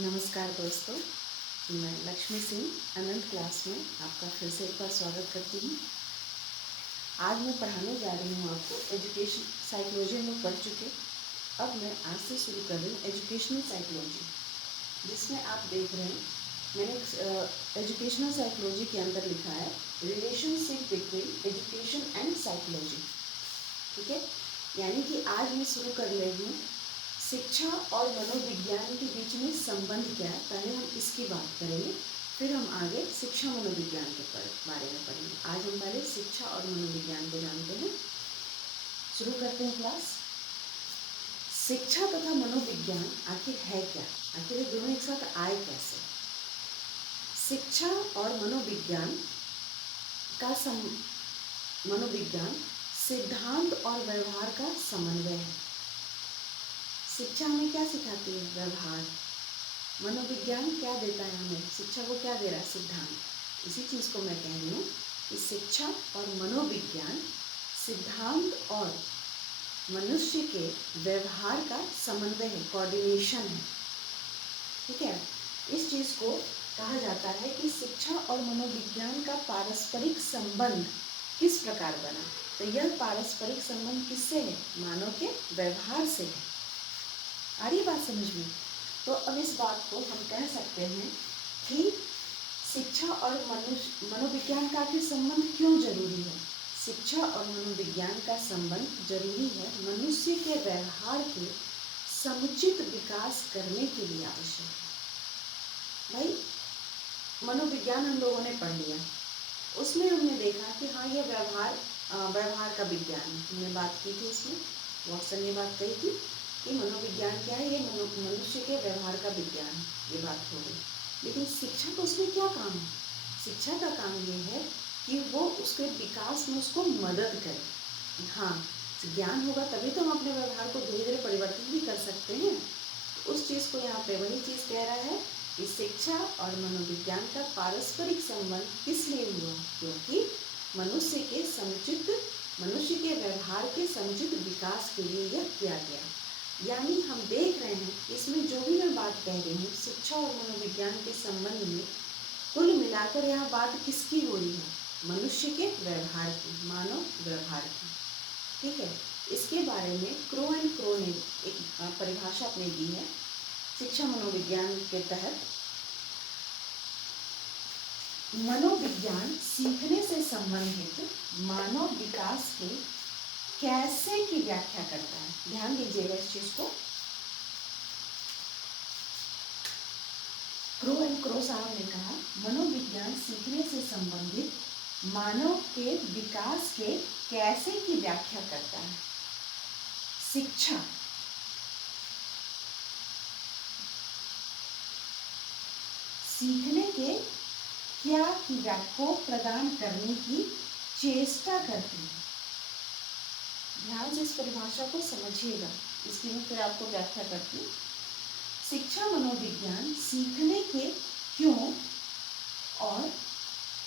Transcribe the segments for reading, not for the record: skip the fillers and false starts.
नमस्कार दोस्तों, मैं लक्ष्मी सिंह अनंत क्लास में आपका फिर से एक बार स्वागत करती हूँ। आज मैं पढ़ाने जा रही हूँ आपको एजुकेशन साइकोलॉजी हम लोग पढ़ चुके। अब मैं आज से शुरू कर रही हूँ एजुकेशनल साइकोलॉजी, जिसमें आप देख रहे हैं मैंने एजुकेशनल साइकोलॉजी के अंदर लिखा है relationship between education and psychology. ठीक है, यानी कि आज मैं शुरू कर रही हूँ शिक्षा और मनोविज्ञान के बीच में संबंध क्या है। पहले हम इसकी बात करेंगे, फिर हम आगे शिक्षा मनोविज्ञान के बारे में पढ़ेंगे। आज हम पहले शिक्षा और मनोविज्ञान को जानते हैं। शुरू करते हैं क्लास। शिक्षा तथा मनोविज्ञान आखिर है क्या, आखिर ये दोनों एक साथ आए कैसे। शिक्षा और मनोविज्ञान का मनोविज्ञान सिद्धांत और व्यवहार का समन्वय है। शिक्षा हमें क्या सिखाती है? व्यवहार। मनोविज्ञान क्या देता है हमें? शिक्षा को क्या दे रहा है? सिद्धांत। इसी चीज़ को मैं कह रही हूँ कि शिक्षा और मनोविज्ञान सिद्धांत और मनुष्य के व्यवहार का समन्वय है, कोऑर्डिनेशन है। ठीक है, इस चीज़ को कहा जाता है कि शिक्षा और मनोविज्ञान का पारस्परिक संबंध किस प्रकार बना। तो यह पारस्परिक संबंध किससे है? मानव के व्यवहार से है। आ रही बात समझ में? तो अब इस बात को हम कह सकते हैं कि शिक्षा और मनोविज्ञान का आखिर संबंध क्यों जरूरी है। शिक्षा और मनोविज्ञान का संबंध जरूरी है मनुष्य के व्यवहार के समुचित विकास करने के लिए आवश्यक है। भाई, मनोविज्ञान हम लोगों ने पढ़ लिया, उसमें हमने देखा कि हाँ, ये व्यवहार का विज्ञान है। हमने बात की थी इसमें, वॉटसन ने बात कही थी कि मनोविज्ञान क्या है, ये मनुष्य के व्यवहार का विज्ञान है, ये बात हो गई। लेकिन शिक्षा का उसमें क्या काम है? शिक्षा का काम ये है कि वो उसके विकास में उसको मदद करे। हाँ, ज्ञान होगा तभी तो हम अपने व्यवहार को धीरे धीरे परिवर्तित भी कर सकते हैं। तो उस चीज़ को यहाँ पे वही चीज़ कह रहा है कि शिक्षा और मनोविज्ञान का पारस्परिक संबंध किस लिए हुआ? क्योंकि मनुष्य के व्यवहार के समुचित विकास के लिए यह किया गया। यानी हम देख रहे हैं इसमें जो भी मैं बात कह रही हूँ शिक्षा और मनोविज्ञान के संबंध में, कुल मिलाकर यह बात किसकी हो रही है? मनुष्य के व्यवहार की, मानव व्यवहार की। ठीक है, इसके बारे में क्रो एंड क्रो ने एक परिभाषा अपने दी है शिक्षा मनोविज्ञान के तहत। मनोविज्ञान सीखने से संबंधित मानव विकास के कैसे की व्याख्या करता है। ध्यान दीजिएगा इस चीज को। क्रो एंड क्रो साहब ने कहा मनोविज्ञान सीखने से संबंधित मानव के विकास के कैसे की व्याख्या करता है। शिक्षा सीखने के क्या की व्याख्या को प्रदान करने की चेष्टा करती है। ध्यान से इस परिभाषा को समझिएगा, इसकी मैं फिर आपको व्याख्या करती हूँ। शिक्षा मनोविज्ञान सीखने के क्यों और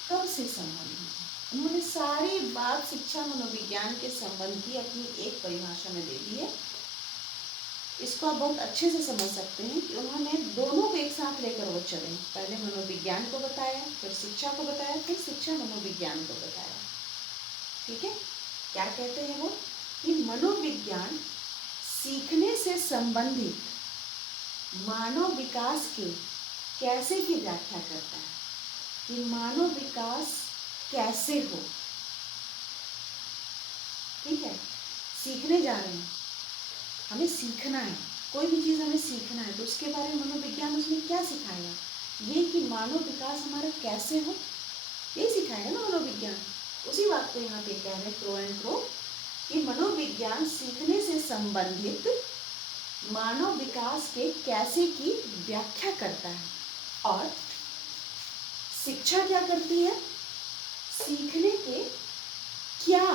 कब से संबंधित है। उन्होंने सारी बात शिक्षा मनोविज्ञान के संबंध की अपनी एक परिभाषा में दे दी है। इसको आप बहुत अच्छे से समझ सकते हैं कि उन्होंने दोनों को एक साथ लेकर वो चले। पहले मनोविज्ञान को बताया, फिर शिक्षा को बताया, फिर शिक्षा मनोविज्ञान को बताया। ठीक है, क्या कहते हैं वो कि मनोविज्ञान सीखने से संबंधित मानव विकास के कैसे की व्याख्या करता है कि मानव विकास कैसे हो। ठीक है, सीखने जा रहे हैं, हमें सीखना है, कोई भी चीज़ हमें सीखना है, तो उसके बारे में मनोविज्ञान उसमें क्या सिखाएगा? ये कि मानव विकास हमारा कैसे हो, ये सिखाएगा ना मनोविज्ञान। उसी बात को यहाँ पे कह रहे हैं क्रो एंड क्रो कि मनोविज्ञान सीखने से संबंधित मानव विकास के कैसे की व्याख्या करता है। और शिक्षा क्या करती है? सीखने के क्या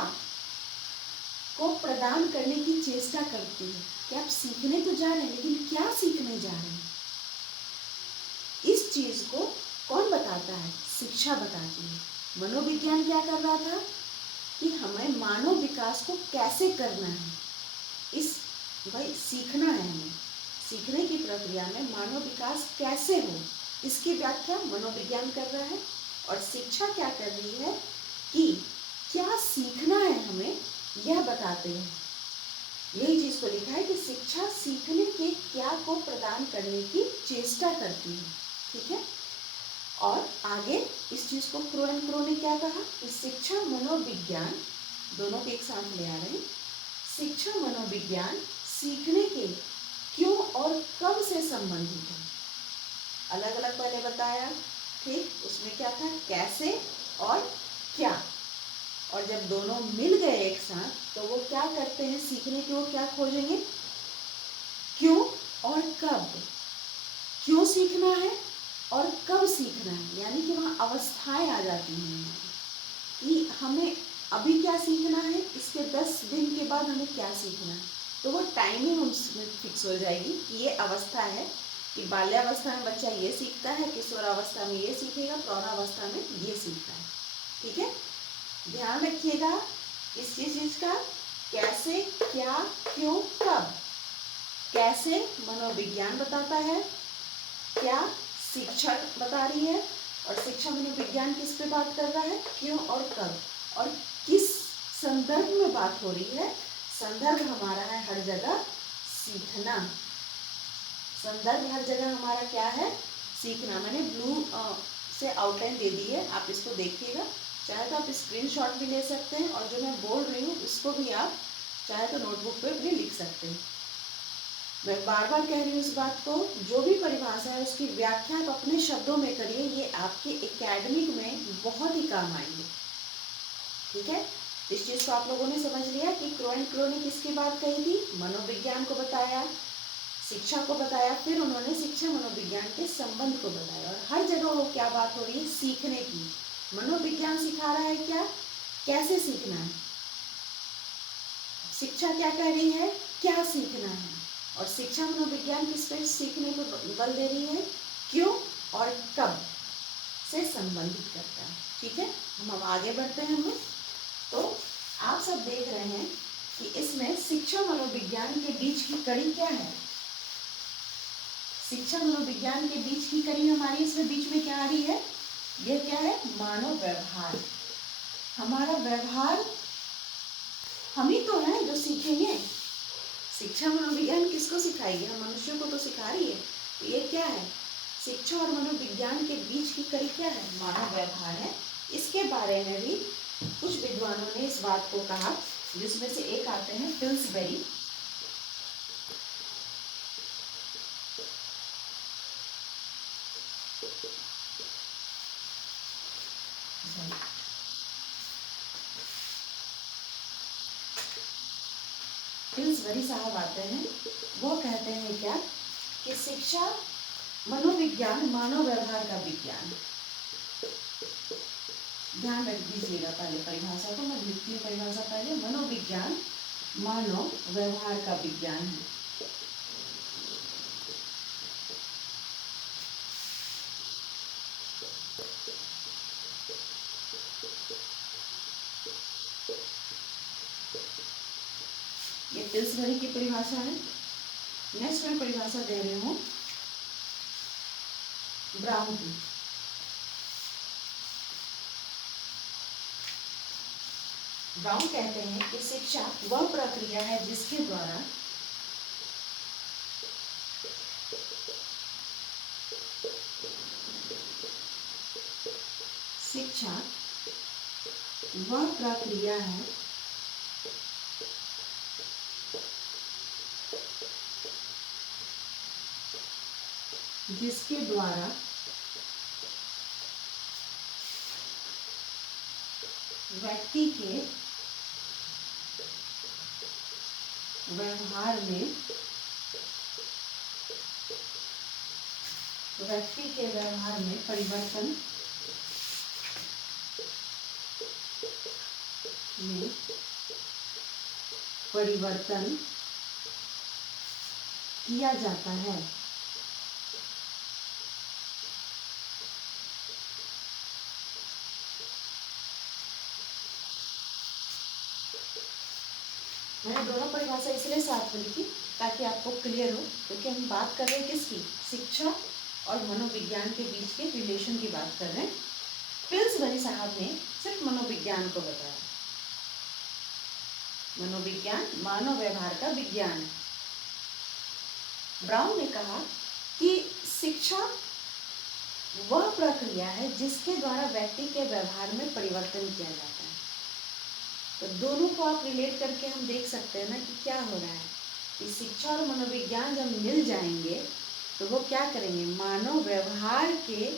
को प्रदान करने की चेष्टा करती है कि आप सीखने तो जा रहे हैं, लेकिन क्या सीखने जा रहे हैं, इस चीज को कौन बताता है? शिक्षा बताती है। मनोविज्ञान क्या कर रहा था कि हमें मानव विकास को कैसे करना है, इस भाई सीखना है, हमें सीखने की प्रक्रिया में मानव विकास कैसे हो, इसकी व्याख्या मनोविज्ञान कर रहा है। और शिक्षा क्या कर रही है कि क्या सीखना है हमें, यह बताते हैं। यही चीज को लिखा है कि शिक्षा सीखने के क्या को प्रदान करने की चेष्टा करती है। ठीक है। और आगे इस चीज को क्रो एंड क्रो ने क्या कहा कि शिक्षा मनोविज्ञान, दोनों को एक साथ ले आ रहे हैं, शिक्षा मनोविज्ञान सीखने के क्यों और कब से संबंधित है। अलग अलग पहले बताया, ठीक, उसमें क्या था, कैसे और क्या। और जब दोनों मिल गए एक साथ तो वो क्या करते हैं, सीखने की वो क्या खोजेंगे, क्यों और कब। क्यों सीखना है और कब सीखना है, यानी कि वहाँ अवस्थाएं आ जाती हैं कि हमें अभी क्या सीखना है, इसके 10 दिन के बाद हमें क्या सीखना है। तो वो टाइमिंग उसमें फिक्स हो जाएगी कि ये अवस्था है कि बाल्यावस्था में बच्चा ये सीखता है, किशोरावस्था में ये सीखेगा, प्रौढ़ावस्था में ये सीखता है। ठीक है, ध्यान रखिएगा इस चीज का, कैसे, क्या, क्यों, कब। कैसे मनोविज्ञान बताता है, क्या शिक्षा बता रही है, और शिक्षा मनोविज्ञान किस पे बात कर रहा है, क्यों और कब, और किस संदर्भ में बात हो रही है। संदर्भ हमारा है हर जगह सीखना। संदर्भ हर जगह हमारा क्या है, सीखना। मैंने ब्लू से आउटलाइन दे दी है, आप इसको देखिएगा। चाहे तो आप स्क्रीनशॉट भी ले सकते हैं, और जो मैं बोल रही हूँ इसको भी आप चाहे तो नोटबुक पे भी लिख सकते हैं। मैं बार बार कह रही हूँ इस बात को, जो भी परिभाषा है उसकी व्याख्या आप अपने शब्दों में करिए, ये आपके एकेडमिक में बहुत ही काम आएंगे। ठीक है, इस चीज को आप लोगों ने समझ लिया कि क्रो एंड क्रो ने किसकी बात कही थी, मनोविज्ञान को बताया, शिक्षा को बताया, फिर उन्होंने शिक्षा मनोविज्ञान के संबंध को बताया। और हर जगह वो क्या बात हो रही है, सीखने की। मनोविज्ञान सिखा रहा है क्या, कैसे सीखना है। शिक्षा क्या कह रही है, क्या सीखना है। और शिक्षा मनोविज्ञान किस पे सीखने को बल दे रही है, क्यों और कब से संबंधित करता है। ठीक है, हम अब आगे बढ़ते हैं। हम तो आप सब देख रहे हैं कि इसमें शिक्षा मनोविज्ञान के बीच की कड़ी क्या है। शिक्षा मनोविज्ञान के बीच की कड़ी हमारी इसमें बीच में क्या आ रही है, ये क्या है, मानव व्यवहार। हमारा व्यवहार हम ही तो हैं जो सीखेंगे। शिक्षा मनोविज्ञान किसको सिखाएगी, हम मनुष्यों को तो सिखा रही है। तो ये क्या है, शिक्षा और मनोविज्ञान के बीच की कड़ी क्या है, मानव व्यवहार है। इसके बारे में भी कुछ विद्वानों ने इस बात को कहा, जिसमें से एक आते हैं पिल्सबेरी। पिल्सबेरी साहब आते हैं, वो कहते हैं क्या कि शिक्षा मनोविज्ञान मानव व्यवहार का विज्ञान। ध्यान रख दीजिएगा पहले परिभाषा को, मैं लिखती हूँ परिभाषा पहले। मनोविज्ञान मानव व्यवहार का विज्ञान है। ये पिल्सबेरी की परिभाषा है। नेक्स्ट मैं परिभाषा दे रही हूँ ब्राउन की। ब्राउन कहते हैं कि शिक्षा वह प्रक्रिया है जिसके द्वारा शिक्षा वह प्रक्रिया है जिसके द्वारा व्यक्ति के व्यवहार में परिवर्तन किया जाता है। मैंने दोनों परिभाषा इसलिए साथ में लिखी ताकि आपको क्लियर हो, क्योंकि हम बात कर रहे हैं किसकी, शिक्षा और मनोविज्ञान के बीच के रिलेशन की बात कर रहे हैं। पिल्सबरी साहब ने सिर्फ मनोविज्ञान को बताया। मनोविज्ञान मानव व्यवहार का विज्ञान है। ब्राउन ने कहा कि शिक्षा वह प्रक्रिया है जिसके द्वारा व्यक्ति के व्यवहार में परिवर्तन किया जाता है। तो दोनों को आप रिलेट करके हम देख सकते हैं ना कि क्या हो रहा है कि शिक्षा और मनोविज्ञान जब मिल जाएंगे तो वो क्या करेंगे, मानव व्यवहार के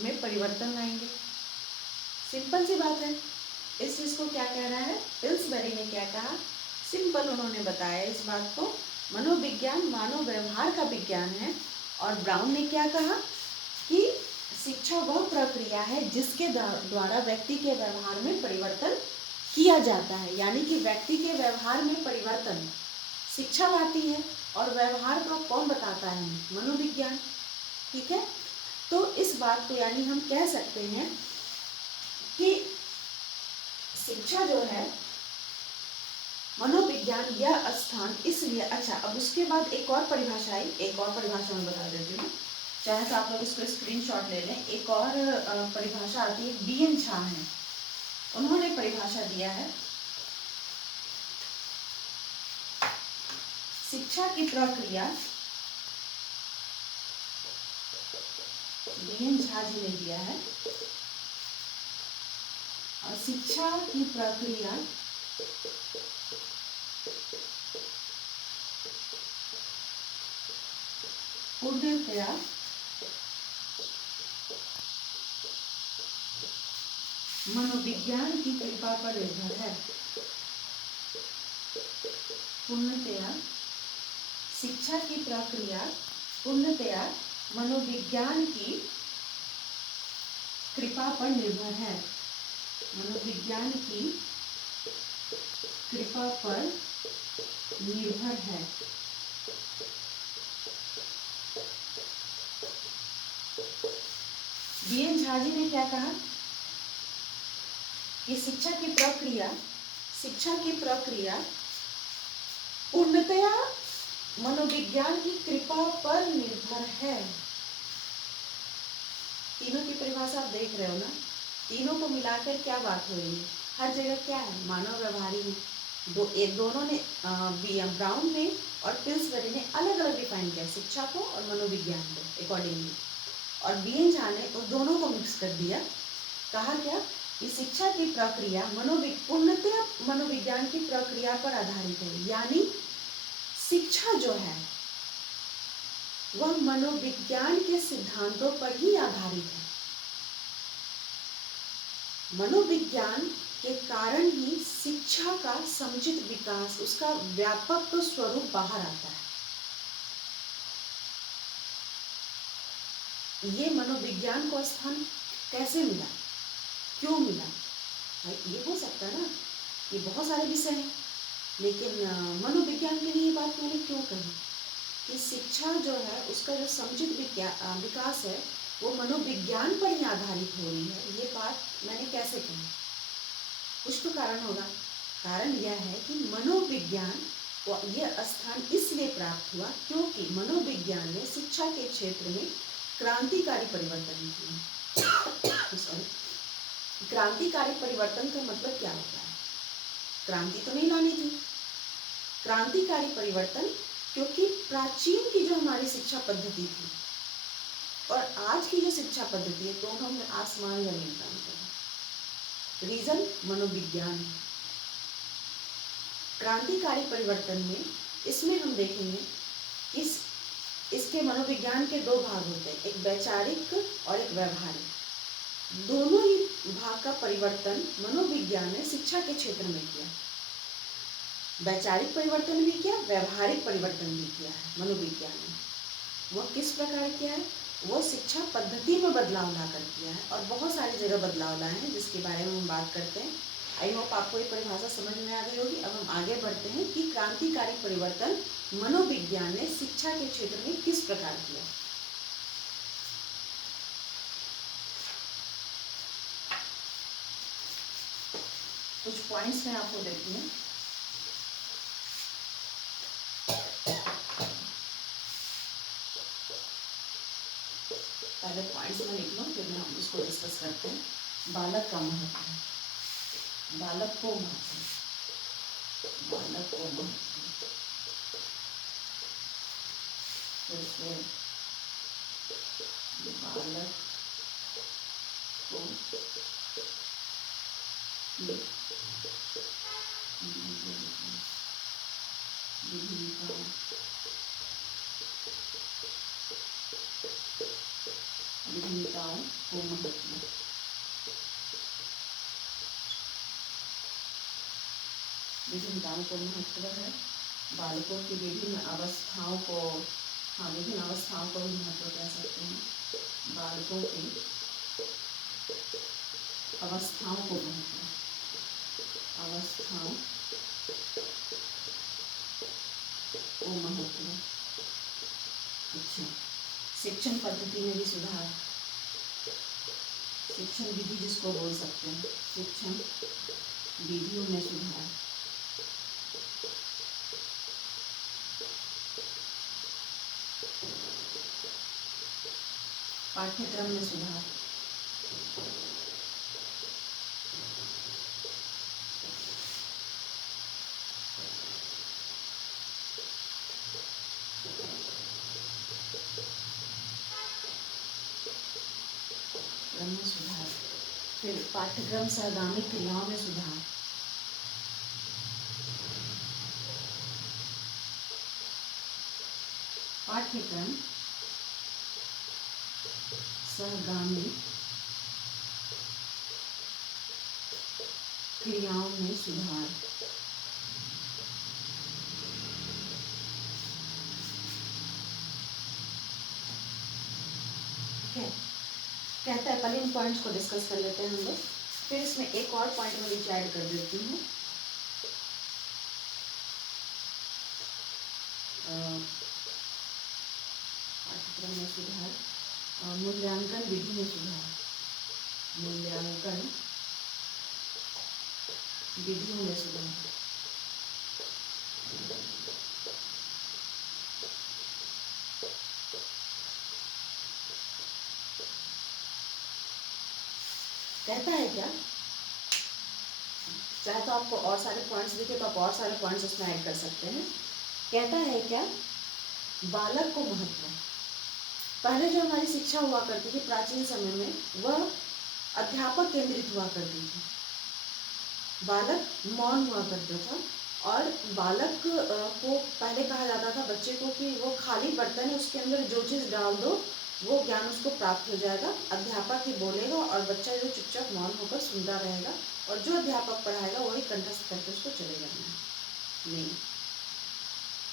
में परिवर्तन लाएंगे। सिंपल सी बात है। इस चीज को क्या कह रहा है, पिल्सबरी ने क्या कहा, सिंपल उन्होंने बताया इस बात को, मनोविज्ञान मानव व्यवहार का विज्ञान है। और ब्राउन ने क्या कहा कि शिक्षा वह प्रक्रिया है जिसके द्वारा व्यक्ति के व्यवहार में परिवर्तन किया जाता है। यानी कि व्यक्ति के व्यवहार में परिवर्तन शिक्षा लाती है और व्यवहार को कौन बताता है, मनोविज्ञान। ठीक है, तो इस बात को यानी हम कह सकते हैं कि शिक्षा जो है मनोविज्ञान यह स्थान इसलिए। अच्छा, अब उसके बाद एक और परिभाषा आई, एक और परिभाषा मैं बता देती हूँ, चाहे तो आप लोग इसको स्क्रीनशॉट ले लें। एक और परिभाषा आती है, बीएन झा है, उन्होंने परिभाषा दिया है, शिक्षा की प्रक्रिया, बीएन झा जी ने दिया है, और शिक्षा की प्रक्रिया पूर्णतया मनोविज्ञान की कृपा पर निर्भर है। पूर्णतया शिक्षा की प्रक्रिया पूर्णतया मनोविज्ञान की कृपा पर निर्भर है। मनोविज्ञान की कृपा पर निर्भर है। बीएन झा जी ने क्या कहा कि शिक्षा की प्रक्रिया पूर्णतया मनोविज्ञान की कृपा पर निर्भर है। तीनों की परिभाषा आप देख रहे हो ना, तीनों को मिलाकर क्या बात हो रही है, हर जगह क्या है, मानव व्यवहारी है। दोनों ने ब्राउन ने और पिल्सबरी ने अलग अलग डिफाइन किया शिक्षा को और मनोविज्ञान को अकॉर्डिंगली, और बीएन झा ने तो दोनों को मिक्स कर दिया। कहा क्या कि शिक्षा की प्रक्रिया पूर्णतया मनोविज्ञान की प्रक्रिया पर आधारित है। यानी शिक्षा जो है वह मनोविज्ञान के सिद्धांतों पर ही आधारित है। मनोविज्ञान के कारण ही शिक्षा का समुचित विकास, उसका व्यापक स्वरूप बाहर आता है। ये मनोविज्ञान को स्थान कैसे मिला, क्यों मिला, ये हो सकता है ना, ये बहुत सारे विषय हैं, लेकिन मनोविज्ञान के लिए ये बात मैंने क्यों कही कि शिक्षा जो है उसका जो समुचित विकास है वो मनोविज्ञान पर ही आधारित हो रही है। ये बात मैंने कैसे कही, कुछ तो कारण होगा। कारण यह है कि मनोविज्ञान को यह स्थान इसलिए प्राप्त हुआ क्योंकि मनोविज्ञान ने शिक्षा के क्षेत्र में क्रांतिकारी परिवर्तन किया। सॉरी, क्रांतिकारी परिवर्तन का मतलब क्या होता है, क्रांति तो नहीं लानी थी, क्रांतिकारी परिवर्तन, क्योंकि प्राचीन की जो हमारी शिक्षा पद्धति थी और आज की जो शिक्षा पद्धति है दोनों में आसमान जमीन का अंतर है। रीजन मनोविज्ञान है। क्रांतिकारी परिवर्तन में इसमें हम देखेंगे इसके मनोविज्ञान के दो भाग होते हैं, एक वैचारिक और एक व्यवहारिक। दोनों ही भाग का परिवर्तन मनोविज्ञान ने शिक्षा के क्षेत्र में किया। वैचारिक परिवर्तन भी किया, व्यवहारिक परिवर्तन भी किया है मनोविज्ञान ने। वह किस प्रकार किया है, वो शिक्षा पद्धति में बदलाव लाकर किया है और बहुत सारी जगह बदलाव लाए हैं जिसके बारे में हम बात करते हैं। आई होप आपको ये परिभाषा समझ में आ गई होगी। अब हम आगे बढ़ते हैं कि क्रांतिकारी परिवर्तन मनोविज्ञान ने शिक्षा के क्षेत्र में किस प्रकार किया। कुछ पॉइंट्स मैं आपको देती हूँ। पहले पॉइंट्स में लिख लो, फिर हम उसको डिस्कस करते हैं। बालक का महत्व, बालक को महत्व, बालक को महत्व, फिर से बालक को विभिन्नताओं को महत्व, विभिन्नताओं को महत्व है। बालकों की विभिन्न अवस्थाओं को, हाँ विभिन्न अवस्थाओं को भी महत्व कह सकते हैं। बालकों की अवस्थाओं को महत्व, अवस्थाओं को महत्व। अच्छा, शिक्षण पद्धति में भी सुधार, शिक्षण विधि जिसको बोल सकते हैं, शिक्षण विधियों में सुधार, पाठ्यक्रम में सुधार, क्रम में सुधार, फिर पाठ्यक्रम सहगामी क्रियाओं में सुधार, पाठ्यक्रम सहगामी क्रियाओं में सुधार। ठीक है, कहता है, पहले इन पॉइंट्स को डिस्कस कर लेते हैं हम लोग, फिर इसमें एक और पॉइंट मैं नीचे ऐड कर देती हूँ। पाठ्यक्रम में सुधार, मूल्यांकन विधि में सुधार, मूल्यांकन विधियों में सुधार, कहता है क्या, चाहे तो आपको और सारे पॉइंट्स दिखे तो आप और सारे पॉइंट्स उसमें ऐड कर सकते हैं। कहता है क्या, बालक को महत्व, पहले जो हमारी शिक्षा हुआ करती थी प्राचीन समय में, वह अध्यापक केंद्रित हुआ करती थी। बालक मौन हुआ करता था और बालक को पहले कहा जाता था बच्चे को कि वो खाली बर्तन है, उसके अंदर जो चीज़ डाल दो वो ज्ञान उसको प्राप्त हो जाएगा। अध्यापक ही बोलेगा और बच्चा जो चुपचाप मौन होकर सुनता रहेगा और जो अध्यापक पढ़ाएगा वही कंठस्थ करके उसको चले जाना है। नहीं,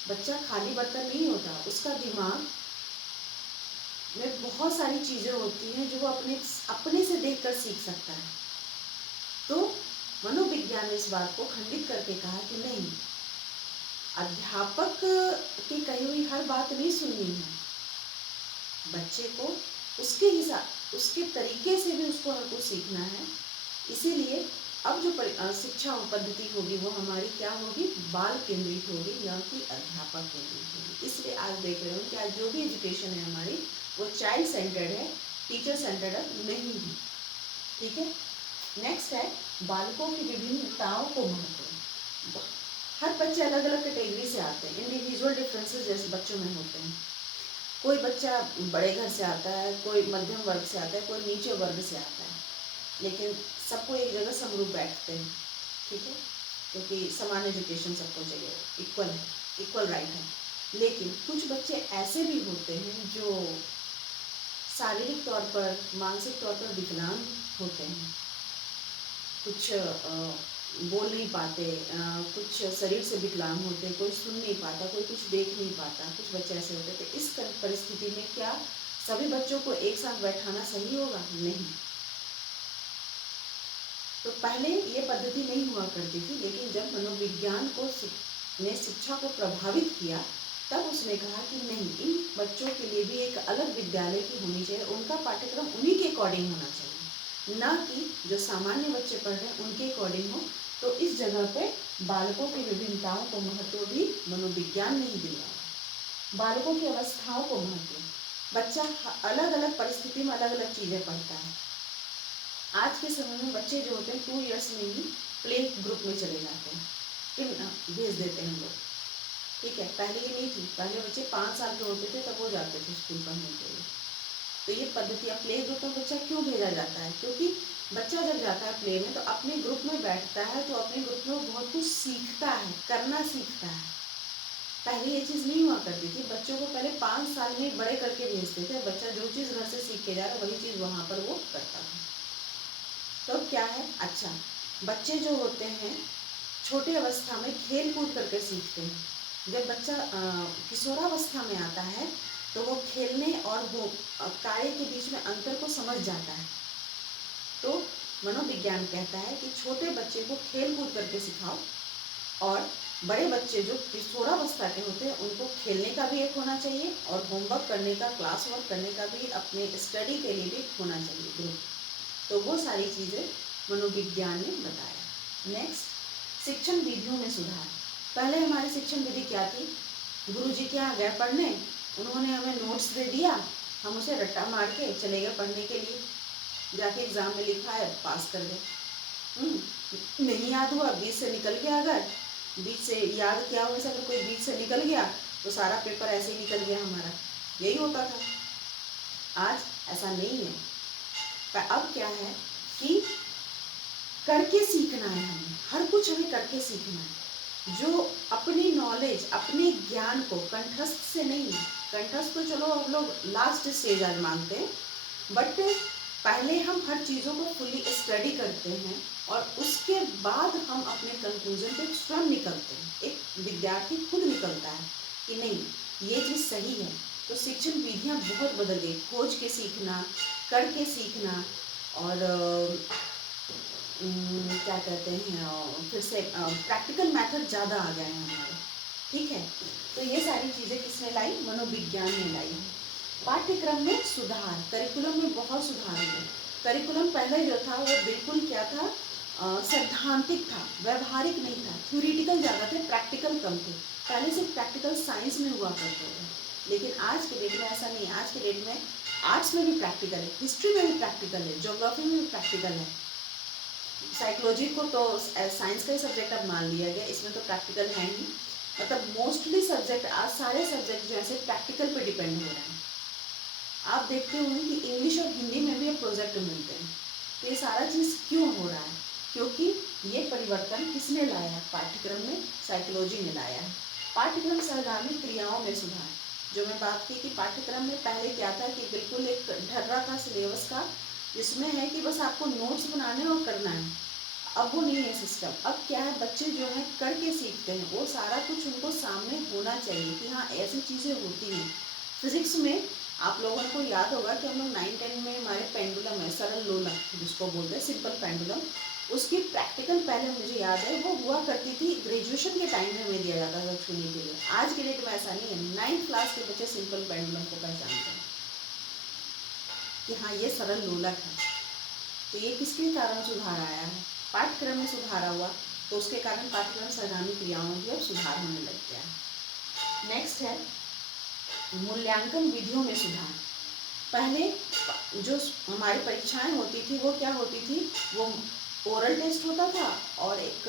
बच्चा खाली बर्तन नहीं होता, उसका दिमाग में बहुत सारी चीज़ें होती हैं जो वो अपने से देखकर सीख सकता है। तो मनोविज्ञान ने इस बात को खंडित करके कहा कि नहीं, अध्यापक की कही हुई हर बात नहीं सुननी है, बच्चे को उसके हिसाब, उसके तरीके से भी उसको हर कुछ सीखना है। इसीलिए अब जो शिक्षा पद्धति होगी वो हमारी क्या होगी, बाल केंद्रित होगी, या कि अध्यापक केंद्रित होगी। इसलिए आज देख रहे हो कि आज जो भी एजुकेशन है हमारी वो चाइल्ड सेंटर्ड है, टीचर सेंटर्ड नहीं है। ठीक है, नेक्स्ट है बालकों की विभिन्नताओं को महत्व। हर बच्चे अलग अलग कैटेगरी से आते हैं, इंडिविजुअल डिफरेंसेस जैसे बच्चों में होते हैं। कोई बच्चा बड़े घर से आता है, कोई मध्यम वर्ग से आता है, कोई नीचे वर्ग से आता है, लेकिन सबको एक जगह समरूप बैठते हैं। ठीक है, क्योंकि समान एजुकेशन सबको चाहिए, इक्वल है, इक्वल राइट है। लेकिन कुछ बच्चे ऐसे भी होते हैं जो शारीरिक तौर पर, मानसिक तौर पर विकलांग होते हैं। कुछ बोल नहीं पाते, कुछ शरीर से विकलांग होते, कोई सुन नहीं पाता, कोई कुछ देख नहीं पाता, कुछ बच्चे ऐसे होते। तो इस परिस्थिति में क्या सभी बच्चों को एक साथ बैठाना सही होगा? नहीं। तो पहले ये पद्धति नहीं हुआ करती थी, लेकिन जब मनोविज्ञान को ने शिक्षा को प्रभावित किया तब उसने कहा कि नहीं, इन बच्चों के लिए भी एक अलग विद्यालय की होनी चाहिए, उनका पाठ्यक्रम उन्हीं के अकॉर्डिंग होना चाहिए, ना कि जो सामान्य बच्चे पढ़ रहे हैं उनके अकॉर्डिंग हो। तो इस जगह पे बालकों की विभिन्नताओं को महत्व भी मनोविज्ञान नहीं दिया। बालकों की अवस्थाओं को महत्व, बच्चा अलग अलग परिस्थिति में अलग अलग चीज़ें पढ़ता है। आज के समय में बच्चे जो होते हैं 2 इयर्स में ही प्ले ग्रुप में चले जाते हैं, कि भेज देते हैं हम लोग। ठीक है, पहले ये नहीं थी, पहले बच्चे 5 साल के होते थे तब वो जाते थे स्कूल पढ़ने के लिए। तो ये पद्धति, अब प्ले ग्रुप में बच्चा क्यों भेजा जाता है? क्योंकि बच्चा जब जाता है प्ले में तो अपने ग्रुप में बैठता है, तो अपने ग्रुप में वो बहुत कुछ सीखता है, करना सीखता है। पहले ये चीज़ नहीं हुआ करती थी, बच्चों को पहले 5 साल में बड़े करके भेजते थे, बच्चा जो चीज़ घर से सीख के जा रहा है वही चीज़ वहाँ पर वो करता था। तो क्या है, अच्छा, बच्चे जो होते हैं छोटी अवस्था में खेल कूद करके सीखते हैं। जब बच्चा किशोरावस्था में आता है तो वो खेलने और वो कार्य के बीच में अंतर को समझ जाता है। तो मनोविज्ञान कहता है कि छोटे बच्चे को खेल कूद करके सिखाओ, और बड़े बच्चे जो किशोरावस्था के होते हैं उनको खेलने का भी एक होना चाहिए, और होमवर्क करने का, क्लास वर्क करने का भी, अपने स्टडी के लिए भी होना चाहिए ग्रुप। तो वो सारी चीज़ें मनोविज्ञान ने बताया। नेक्स्ट, शिक्षण विधियों में सुधार। पहले हमारी शिक्षण विधि क्या थी? गुरुजी के यहाँ गए पढ़ने, उन्होंने हमें नोट्स दे दिया, हम उसे रट्टा मार के चले गए पढ़ने के लिए, जाके एग्ज़ाम में लिखा है पास कर गए। नहीं याद हुआ, बीच से निकल गया, अगर बीच से याद किया हुआ अगर कोई बीच से निकल गया तो सारा पेपर ऐसे ही निकल गया हमारा, यही होता था। आज ऐसा नहीं है, पर अब क्या है कि करके सीखना है, हमें हर कुछ हमें करके सीखना है। जो अपनी नॉलेज, अपने ज्ञान को कंठस्थ से नहीं, कंठस्थ तो चलो हम लोग लास्ट स्टेज आज मानते हैं, बट पहले हम हर चीज़ों को फुल्ली स्टडी करते हैं और उसके बाद हम अपने कंक्लूजन पे स्वयं निकलते हैं। एक विद्यार्थी खुद निकलता है कि नहीं ये चीज़ सही है। तो शिक्षण विधियाँ बहुत बदल गई, खोज के सीखना, करके सीखना, और क्या कहते हैं, फिर से प्रैक्टिकल मेथड ज़्यादा आ गए हैं हमारे। ठीक है, तो ये सारी चीज़ें किसने लाई? मनोविज्ञान ने लाई है। पाठ्यक्रम में सुधार, करिकुलम में बहुत सुधार हुए। करिकुलम पहले जो था वो बिल्कुल क्या था, सैद्धांतिक था, व्यवहारिक नहीं था, थ्योरिटिकल ज़्यादा थे, प्रैक्टिकल कम थे। पहले सिर्फ प्रैक्टिकल साइंस में हुआ करते थे, लेकिन आज के डेट में ऐसा नहीं है। आज के डेट में आर्ट्स में भी प्रैक्टिकल है, हिस्ट्री में भी प्रैक्टिकल है, ज्योग्राफी में भी प्रैक्टिकल है। साइकोलॉजी को तो साइंस का ही सब्जेक्ट अब मान लिया गया, इसमें तो प्रैक्टिकल है ही। मतलब मोस्टली सब्जेक्ट, आज सारे सब्जेक्ट जो है प्रैक्टिकल पे डिपेंड हो रहे हैं। आप देखते होंगे कि इंग्लिश और हिंदी में भी अब प्रोजेक्ट मिलते हैं। तो ये सारा चीज़ क्यों हो रहा है? क्योंकि ये परिवर्तन किसने लाया है? पाठ्यक्रम में साइकोलॉजी ने लाया है। पाठ्यक्रम सहगामी क्रियाओं में सुधार, जो मैं बात की कि पाठ्यक्रम में पहले क्या था कि बिल्कुल एक ढर्रा था सिलेबस का, जिसमें है कि बस आपको नोट्स बनाने और करना है। अब वो नहीं है सिस्टम। अब क्या है, बच्चे जो हैं करके सीखते हैं, वो सारा कुछ उनको सामने होना चाहिए कि हाँ ऐसी चीज़ें होती हैं। फिजिक्स में आप लोगों को याद होगा कि हम लोग 9-10 में हमारे पेंडुलम है, सरल लोलक जिसको बोलते हैं, सिंपल पेंडुलम, उसकी प्रैक्टिकल पहले मुझे याद है वो हुआ करती थी, ग्रेजुएशन के टाइम में हमें दिया जाता था छूने के लिए। आज के डेट में ऐसा नहीं है, 9th क्लास के बच्चे सिंपल पेंडुलम को पहचानते हैं कि हाँ ये सरल लोलक है। तो ये किसके कारण सुधार आया है? पाठ्यक्रम में सुधार हुआ, तो उसके कारण पाठ्यक्रम सहगामी क्रियाओं में भी अब सुधार होने लग गया है। नेक्स्ट है मूल्यांकन विधियों में सुधार। पहले जो हमारी परीक्षाएं होती थी वो क्या होती थी, वो ओरल टेस्ट होता था और एक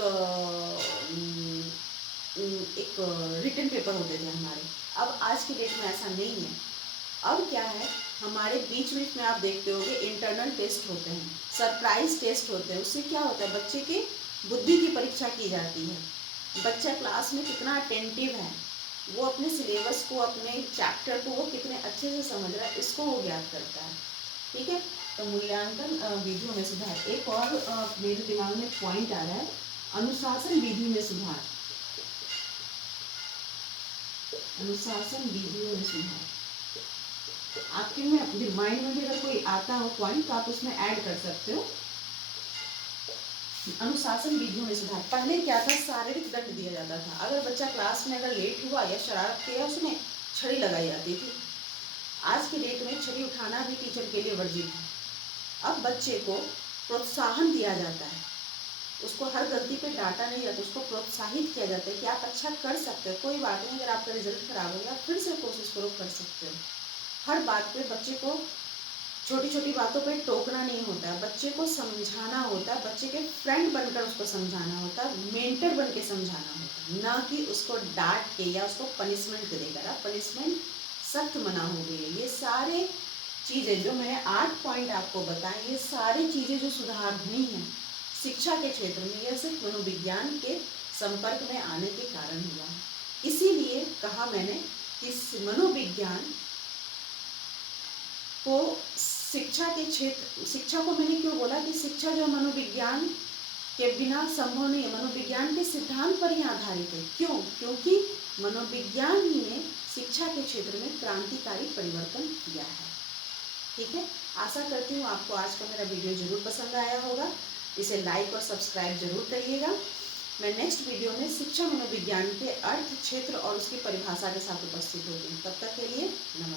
रिटन पेपर होते थे हमारे। अब आज की डेट में ऐसा नहीं है। अब क्या है, हमारे बीच बीच में आप देखते होंगे इंटरनल टेस्ट होते हैं, सरप्राइज टेस्ट होते हैं। उससे क्या होता है, बच्चे की बुद्धि की परीक्षा की जाती है। बच्चा क्लास में कितना अटेंटिव है, वो अपने सिलेबस को, अपने चैप्टर को वो कितने अच्छे से समझ रहा है, इसको वो ज्ञात करता है। ठीक है, तो मूल्यांकन विधियों में सुधार। एक और मेरे दिमाग में पॉइंट आ रहा है, अनुशासन विधि में सुधार। अनुशासन विधियों में सुधार, आपके में माइंड में भी अगर कोई आता हो पॉइंट तो आप उसमें ऐड कर सकते हो। अनुशासन विधियों में सुधार। पहले क्या था, शारीरिक दंड दिया जाता था। अगर बच्चा क्लास में अगर लेट हुआ या शरारत किया, उसमें छड़ी लगाई जाती थी। आज के डेट में छड़ी उठाना भी टीचर के लिए वर्जित है। अब बच्चे को प्रोत्साहन दिया जाता है, उसको हर गलती पे डांटा नहीं जाता, उसको प्रोत्साहित किया जाता है कि आप अच्छा कर सकते हो, कोई बात नहीं, अगर आपका रिजल्ट खराब हो गया फिर से कोशिश करो, कर सकते हो। हर बात पे बच्चे को छोटी छोटी बातों पे टोकना नहीं होता है, बच्चे को समझाना होता है, बच्चे के फ्रेंड बनकर उसको समझाना होता है, मेंटर बन के समझाना होता है, ना कि उसको डांट के या उसको पनिशमेंट देकर। अब पनिशमेंट सख्त मना हो गई है। ये सारे चीज़ें जो मैंने 8 पॉइंट आपको बताए, ये सारी चीज़ें जो सुधारनी है शिक्षा के क्षेत्र में, यह सिर्फ मनोविज्ञान के संपर्क में आने के कारण हुआ है। इसीलिए कहा मैंने कि मनोविज्ञान को शिक्षा के क्षेत्र, शिक्षा को मैंने क्यों बोला कि शिक्षा जो मनोविज्ञान के बिना संभव नहीं है, मनोविज्ञान के सिद्धांत पर ही आधारित है। क्यों? क्योंकि मनोविज्ञान ही ने शिक्षा के क्षेत्र में क्रांतिकारी परिवर्तन किया है। ठीक है, आशा करती हूँ आपको आज का मेरा वीडियो जरूर पसंद आया होगा। इसे लाइक और सब्सक्राइब जरूर करिएगा। मैं नेक्स्ट वीडियो में शिक्षा मनोविज्ञान के अर्थ क्षेत्र और उसकी परिभाषा के साथ उपस्थित होगी। तब तक के लिए नमस्कार।